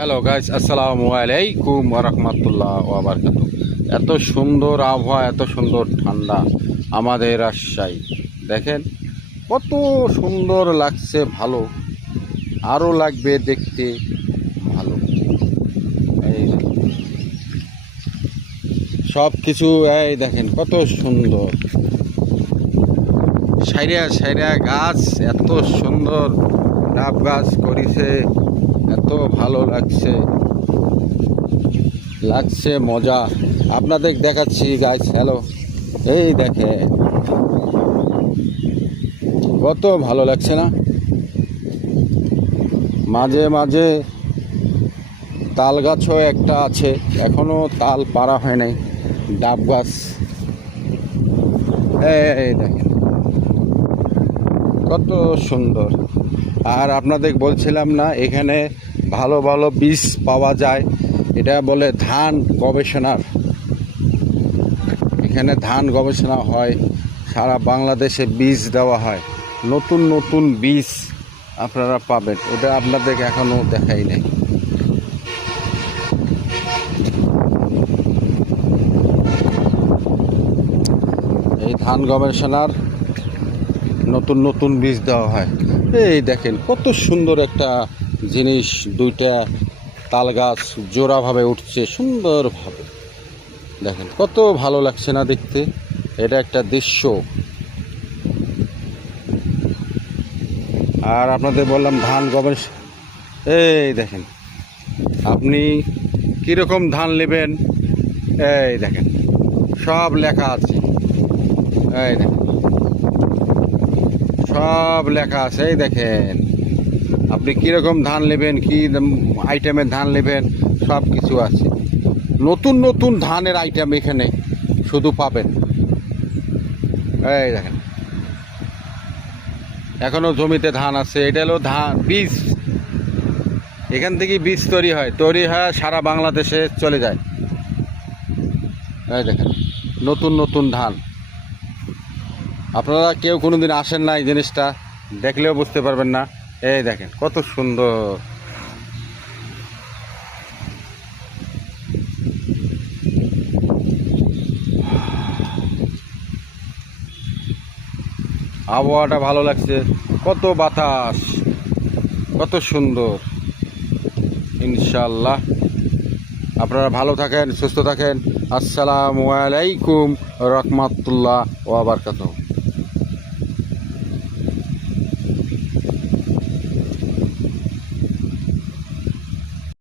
Hello guys, আসসালামু আলাইকুম ওয়া রাহমাতুল্লাহ ওয়া বারাকাতুহু। এত সুন্দর আবহাওয়া, এত সুন্দর ঠান্ডা আমাদের রাজশাহী। দেখেন কত সুন্দর লাগছে, ভালো আরও লাগবে দেখতে ভালো। এই সব কিছু এই দেখেন কত সুন্দর, সাইরা সাইরা গাছ এত সুন্দর ডাব গাছ করেছে, এত ভালো লাগছে মজা। আপনাদের দেখাচ্ছি গাইস, হ্যালো, এই দেখে কত ভালো লাগছে না। মাঝে মাঝে তাল গাছও একটা আছে, এখনো তাল পাড়া হয় নাই, ডাব গাছ। এই দেখেন কত সুন্দর। আর আপনাদের বলছিলাম না, এখানে ভালো ভালো বীজ পাওয়া যায়, এটা বলে ধান গবেষণার। এখানে ধান গবেষণা হয়, সারা বাংলাদেশে বীজ দেওয়া হয়, নতুন নতুন বীজ আপনারা পাবেন। ওটা আপনাদের এখনও দেখাই নাই। এই ধান গবেষণার নতুন নতুন বীজ দেওয়া হয়। এই দেখেন কত সুন্দর একটা জিনিস, দুইটা তাল গাছ জোড়াভাবে উঠছে সুন্দরভাবে। দেখেন কত ভালো লাগছে না দেখতে, এটা একটা দৃশ্য। আর আপনাদের বললাম ধান গবেষণা। এই দেখেন আপনি কীরকম ধান নেবেন, এই দেখেন সব লেখা আছে। এই দেখেন সব লেখা আছে। এই দেখেন আপনি কীরকম ধান নেবেন, কী আইটেমের ধান নেবেন, সব কিছু আছে। নতুন নতুন ধানের আইটেম এখানে শুধু পাবেন। এই দেখেন এখনও জমিতে ধান আছে, এটা হলো ধান বীজ। এখান থেকে বীজ তৈরি হয় সারা বাংলাদেশে চলে যায়। এই দেখেন নতুন নতুন ধান। আপনারা কেউ কোনোদিন আসেন না, এই জিনিসটা দেখলেও বুঝতে পারবেন না। এই দেখেন কত সুন্দর। আবহাওয়াটা ভালো লাগছে, কত বাতাস, কত সুন্দর। ইনশাআল্লাহ আপনারা ভালো থাকেন, সুস্থ থাকেন। আসসালামু আলাইকুম রাহমাতুল্লাহ ওয়া বারাকাতুহু।